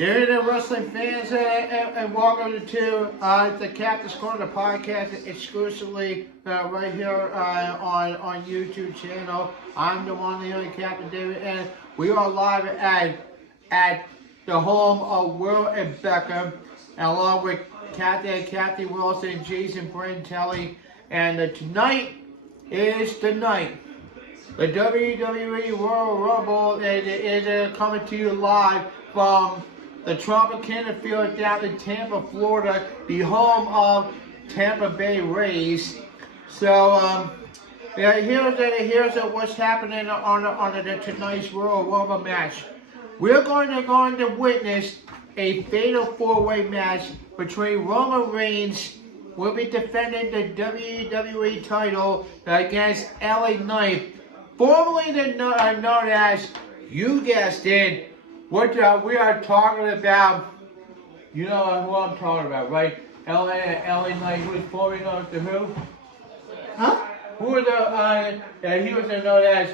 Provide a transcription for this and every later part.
Good evening, wrestling fans, and welcome to the Captain's Corner podcast, exclusively right here on YouTube channel. I'm the one and only Captain David, and we are live at the home of Will and Becca, along with Kathy Wilson, Jason Brentelli, and tonight is the night. The WWE Royal Rumble is coming to you live from the Tropicana Field down in Tampa, Florida, the home of Tampa Bay Rays. So, here's what's happening on tonight's Royal Rumble match. We're going to witness a fatal four-way match between Roman Reigns, will be defending the WWE title against LA Knight, formerly known as, you guessed it, what we are talking about. You know who I'm talking about, right? LA Knight, who is formerly known as who? Huh? Who was he was known as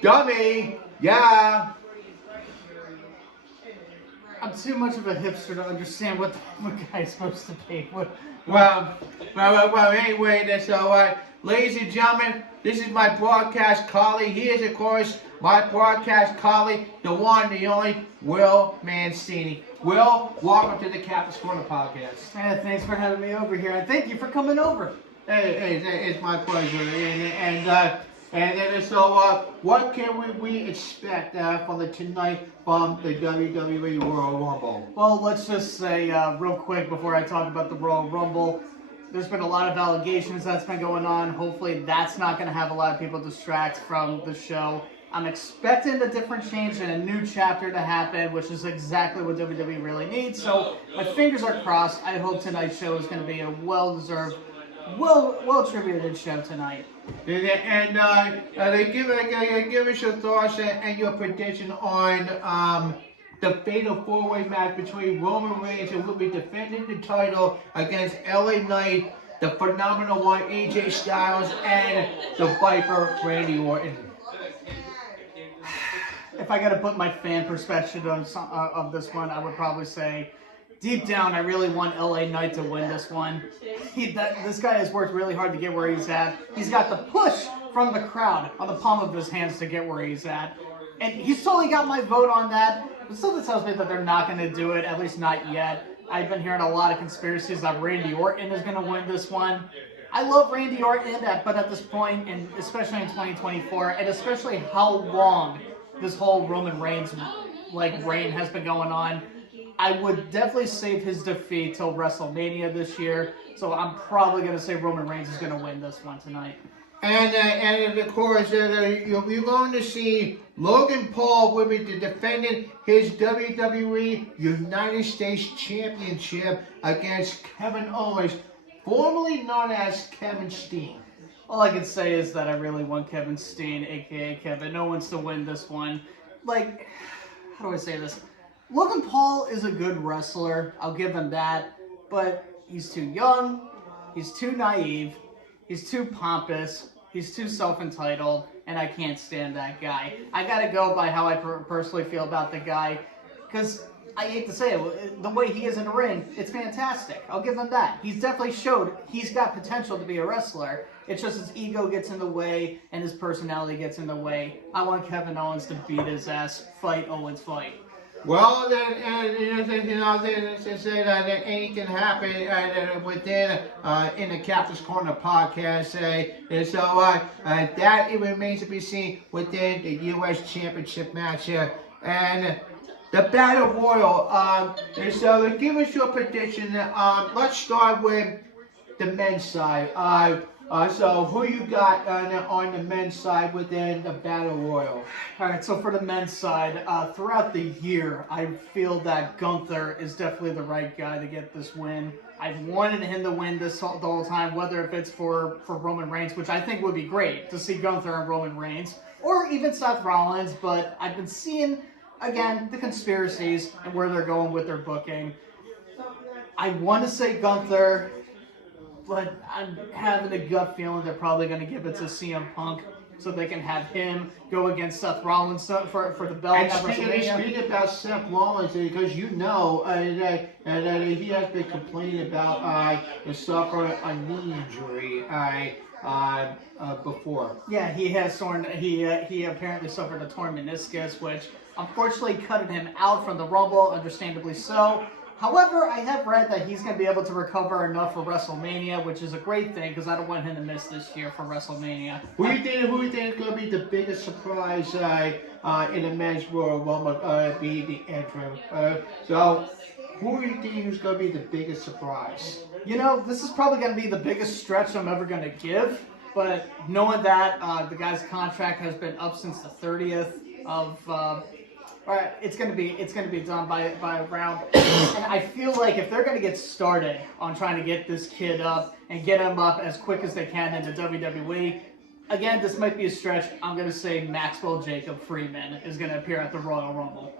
Dummy, yeah. I'm too much of a hipster to understand what guy's supposed to be. Well, anyway, so, ladies and gentlemen, this is my broadcast colleague. He is, of course, my broadcast colleague, the one, the only, Will Mancini. Will, welcome to the Captain's Corner podcast. Yeah, thanks for having me over here, and thank you for coming over. Hey, it's my pleasure. And then, so, what can we expect from tonight from the WWE Royal Rumble? Well, let's just say real quick before I talk about the Royal Rumble, there's been a lot of allegations that's been going on. Hopefully that's not going to have a lot of people distract from the show. I'm expecting a different change and a new chapter to happen, which is exactly what WWE really needs. So my fingers are crossed. I hope tonight's show is going to be a well-deserved, well-attributed show tonight. And give us your thoughts and your prediction on the fatal four-way match between Roman Reigns, who will be defending the title, against LA Knight, the phenomenal one, AJ Styles, and the Viper, Randy Orton. If I got to put my fan perspective of this one, I would probably say, deep down, I really want LA Knight to win this one. This guy has worked really hard to get where he's at. He's got the push from the crowd on the palm of his hands to get where he's at. And he's totally got my vote on that. But something tells me that they're not going to do it, at least not yet. I've been hearing a lot of conspiracies that Randy Orton is going to win this one. I love Randy Orton, but at this point, and especially in 2024, and especially how long this whole Roman Reigns reign has been going on, I would definitely save his defeat till WrestleMania this year. So I'm probably going to say Roman Reigns is going to win this one tonight. And of course, you're going to see Logan Paul will be defending his WWE United States Championship against Kevin Owens, formerly known as Kevin Steen. All I can say is that I really want Kevin Steen, a.k.a. Kevin Owens, to win this one. How do I say this? Logan Paul is a good wrestler, I'll give him that, but he's too young, he's too naive, he's too pompous, he's too self-entitled, and I can't stand that guy. I gotta go by how I personally feel about the guy, because I hate to say it, the way he is in the ring, it's fantastic. I'll give him that. He's definitely showed he's got potential to be a wrestler. It's just his ego gets in the way and his personality gets in the way. I want Kevin Owens to beat his ass. Fight Owens, fight. Well, they say that anything can happen within in the Captain's Corner podcast. And so that it remains to be seen within the U.S. Championship match here. And the Battle Royal. And so give us your prediction. Let's start with the men's side. So who you got on the men's side within the Battle Royal? All right, so for the men's side, throughout the year, I feel that Gunther is definitely the right guy to get this win. I've wanted him to win the whole time, whether if it's for Roman Reigns, which I think would be great to see Gunther and Roman Reigns, or even Seth Rollins, but I've been seeing, again, the conspiracies and where they're going with their booking. I want to say Gunther, but I'm having a gut feeling they're probably going to give it to CM Punk. so they can have him go against Seth Rollins for the belt And at WrestleMania. speaking about Seth Rollins, because you know that he has been complaining about suffering a knee injury before. Yeah, he has torn. He apparently suffered a torn meniscus, which unfortunately cut him out from the Rumble, understandably so. However, I have read that he's going to be able to recover enough for WrestleMania, which is a great thing because I don't want him to miss this year for WrestleMania. Who do you think is going to be the biggest surprise in the men's Royal Rumble? Be the entrant. So, who do you think is going to be the biggest surprise? You know, this is probably going to be the biggest stretch I'm ever going to give. But knowing that the guy's contract has been up since the 30th of, it's gonna be done by around, and I feel like if they're gonna get started on trying to get this kid up and get him up as quick as they can into WWE, again this might be a stretch. I'm gonna say Maxwell Jacob Freeman is gonna appear at the Royal Rumble.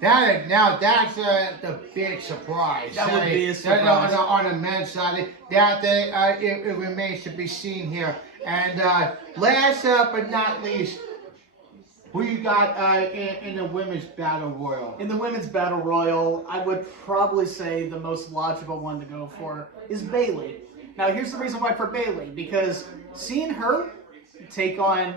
That's the big surprise. That would be a surprise. On the men's side. It remains to be seen here. And last but not least, who you got in the women's battle royal? In the women's battle royal, I would probably say the most logical one to go for is Bayley. Now, here's the reason why for Bayley, because seeing her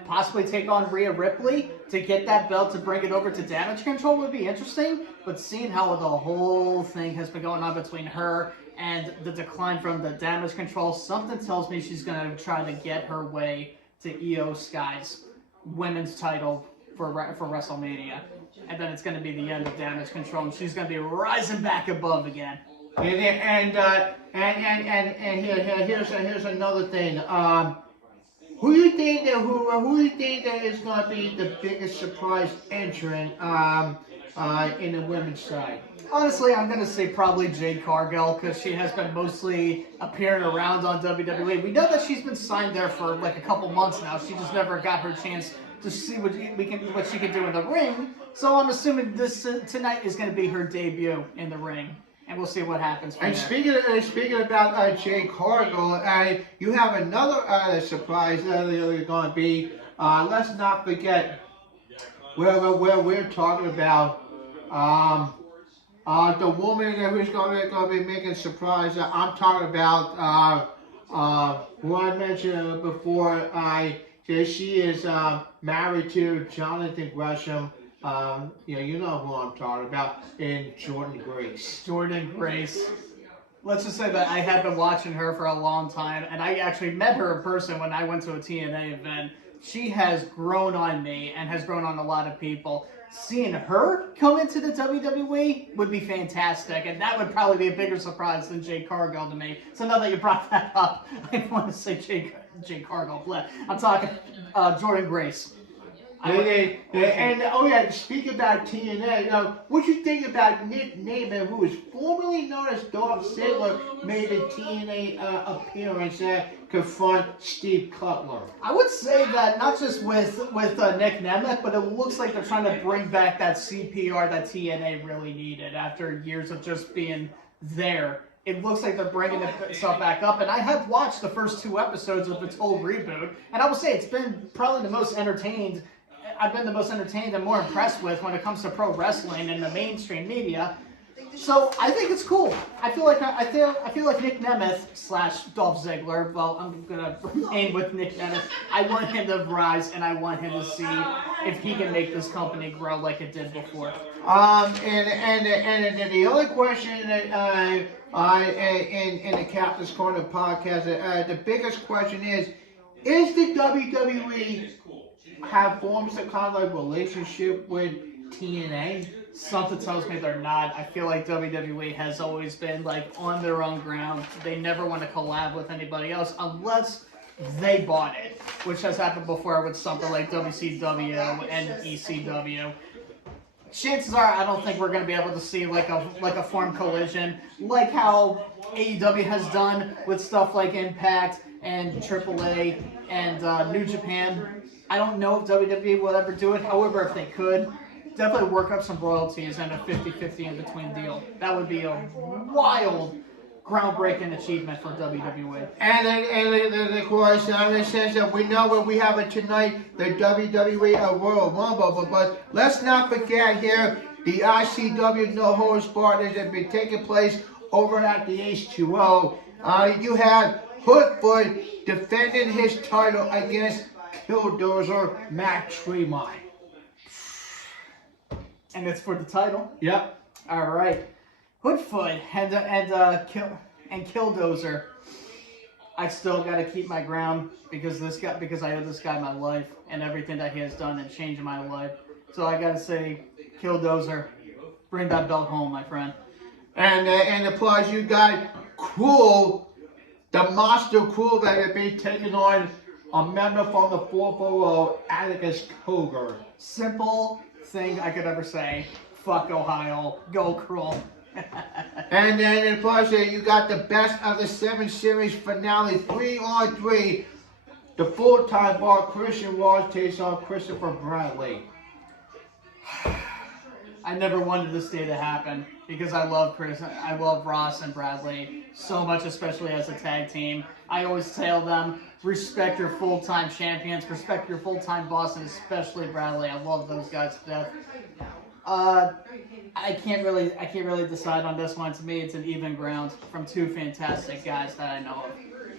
possibly take on Rhea Ripley to get that belt to bring it over to Damage Control would be interesting, but seeing how the whole thing has been going on between her and the decline from the Damage Control, something tells me she's going to try to get her way to Io Sky's women's title for WrestleMania. And then it's going to be the end of Damage Control, and she's going to be rising back above again. And here's another thing. Who do you think that is going to be the biggest surprise entrant in the women's side? Honestly, I'm going to say probably Jade Cargill because she has been mostly appearing around on WWE. We know that she's been signed there for like a couple months now. She just never got her chance to see what she can do in the ring. So I'm assuming this tonight is going to be her debut in the ring. And we'll see what happens. And speaking about Jade Cargill, you have another surprise that is going to be. Let's not forget where we're talking about the woman who's going to be making a surprise. I'm talking about who I mentioned before. She is married to Jonathan Gresham. You know who I'm talking about, in Jordan Grace. Jordan Grace. Let's just say that I have been watching her for a long time, and I actually met her in person when I went to a TNA event. She has grown on me and has grown on a lot of people. Seeing her come into the WWE would be fantastic, and that would probably be a bigger surprise than Jade Cargill to me. So now that you brought that up, I want to say Jade Cargill. I'm talking Jordan Grace. Speaking about TNA, what you think about Nick Naaman, who is formerly known as Dolph Ziggler, made a TNA appearance to confront Steve Cutler? I would say that not just with Nick Nemeth, but it looks like they're trying to bring back that CPR that TNA really needed after years of just being there. It looks like they're bringing itself back up, and I have watched the first 2 episodes of its whole reboot, and I will say it's been probably the most entertained. I've been the most entertained and more impressed with when it comes to pro wrestling and the mainstream media. So I think it's cool. I feel like Nick Nemeth / Dolph Ziggler. Well, I'm gonna aim with Nick Nemeth. I want him to rise, and I want him to see if he can make this company grow like it did before. And the other question that in the Captain's Corner podcast, the biggest question is the WWE have formed some kind of like relationship with TNA? Something tells me they're not. I feel like WWE has always been like on their own ground. They never want to collab with anybody else unless they bought it, which has happened before with something like WCW and ECW. Chances are, I don't think we're going to be able to see like a form collision, like how AEW has done with stuff like Impact and AAA and New Japan. I don't know if WWE will ever do it. However, if they could, definitely work up some royalties and a 50-50 in between deal. That would be a wild groundbreaking achievement for WWE. And of course, in the sense that we know what we have it tonight, the WWE Royal Rumble, but let's not forget here, the ICW No Holds Barred that have been taking place over at the H2O. You have Hoodfoot defending his title against Killdozer Matt Tremont. And it's for the title. Yep. All right. Hoodfoot and Killdozer. I still got to keep my ground because I owe this guy my life and everything that he has done and changed my life. So I got to say, Killdozer, bring that belt home, my friend. And plus you got Cruel, the monster Cruel that will be taking on a member from the 440, Atticus Cogar. Simple thing I could ever say. Fuck Ohio. Go Cruel. And then plus you got the best of the 7 series finale, 3-on-3. The full-time bar Christian Ross takes on Christopher Bradley. I never wanted this day to happen because I love Ross and Bradley so much, especially as a tag team. I always tell them, respect your full-time champions, respect your full-time boss, and especially Bradley. I love those guys to death. I can't really decide on this one. To me, it's an even ground from two fantastic guys that I know of.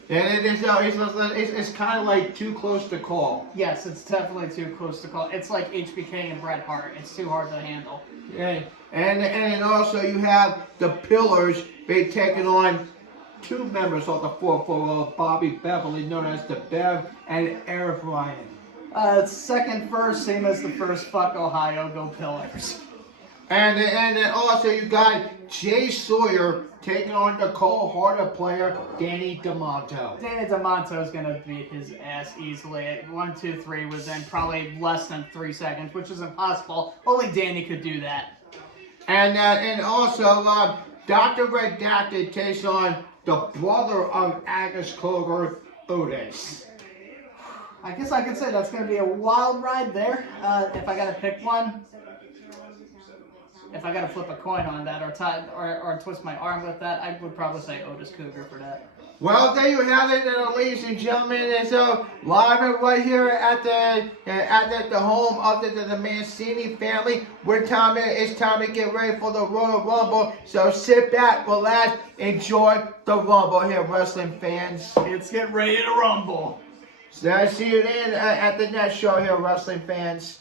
And it's kind of like too close to call. Yes, it's definitely too close to call. It's like HBK and Bret Hart. It's too hard to handle. Yeah. And also you have the Pillars be taking on 2 members of the 440, Bobby Beverly, known as the Bev, and Eric Ryan. Second first, same as the first. Fuck Ohio, go Pillars. And then also you got Jay Sawyer taking on the cold-hearted player Danny DeMonto. Danny DeMonto is going to beat his ass easily. 1, 2, 3 was in probably less than 3 seconds, which is impossible. Only Danny could do that. And also Dr. Redacted takes on the brother of Agus Cogar, Otis. I guess I could say that's going to be a wild ride there. If I got to pick one, if I got to flip a coin on that or twist my arm with that, I would probably say Otis Cougar for that. Well, there you have it, ladies and gentlemen. And so live and right here at the home of the Mancini family. It's time to get ready for the Royal Rumble. So sit back, relax, enjoy the Rumble here, wrestling fans. Let's get ready to rumble. So I see you then at the next show here, wrestling fans.